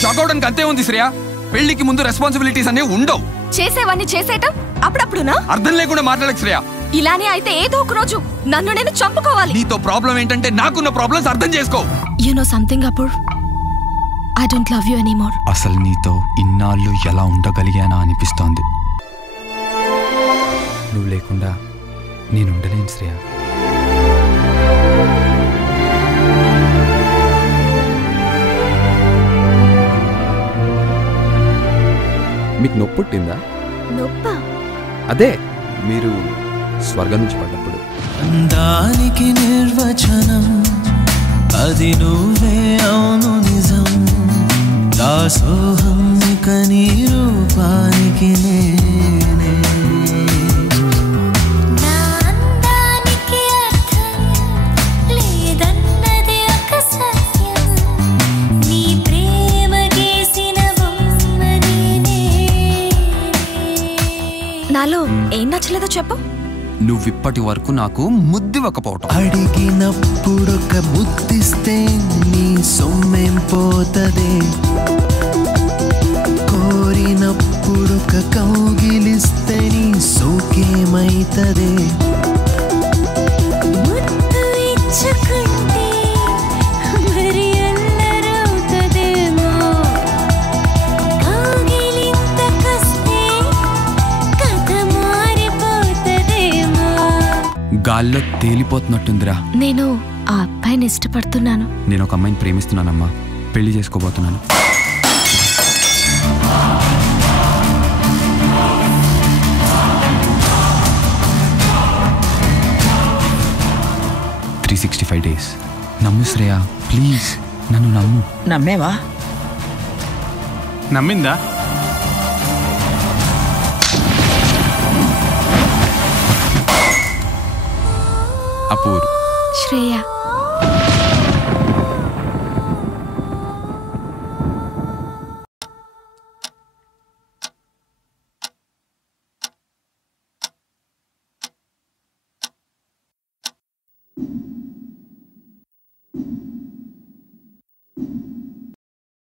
Shock అవడానికి అంతే ఉంది శ్రేయ. పెళ్లికి ముందు రెస్పాన్సిబిలిటీస్ అనేవి ఉండవు. చేసేవన్నీ చేసేయటం అప్పుడప్పుడునా? అర్థం లేకుండా మాట్లాడకు శ్రేయ. ఇలానే అయితే ఏదో ఒక రోజు నన్ను నేను చంపుకోవాలి. నీతో ప్రాబ్లం ఏంటంటే నాకున్న ప్రాబ్లమ్స్ అర్థం చేసుకో. You know something Apoor, I don't love you anymore. అసలు నీతో ఇన్నాళ్ళు ఎలా ఉండగలిగానా అనిపిస్తోంది. నువ్వు లేకుండా నేను ఉండలేను శ్రేయ. మీకు నొప్పి పుట్టిందా? నొప్పా? అదే మీరు స్వర్గం నుంచి పడ్డప్పుడు. దానికి నిర్వచనం అది నువ్వే, అవును నిజం. దాసోహం ఇక నీ రూపానికి నేనే. నాలో ఏం నచ్చలేదో చెప్పు. నువ్విప్పటి వరకు నాకు ముద్దివ్వకపోవటం. అడిగినప్పుడొక ముద్దిస్తే నీ సొమ్మేం పోతదే, కోరినప్పుడొక కౌగిలిస్తే నీ సోకేమైతదే. గాల్లో తేలిపోతున్నట్టుందిరా. నేను ఆ అబ్బాయిని ఇష్టపడుతున్నాను. నేను ఒక అమ్మాయిని ప్రేమిస్తున్నానమ్మా. పెళ్లి చేసుకోబోతున్నాను. days. నమ్ము శ్రేయ, ప్లీజ్ నన్ను నమ్ము. నమ్మేవా? నమ్మిందా? అపూర్. శ్రేయ.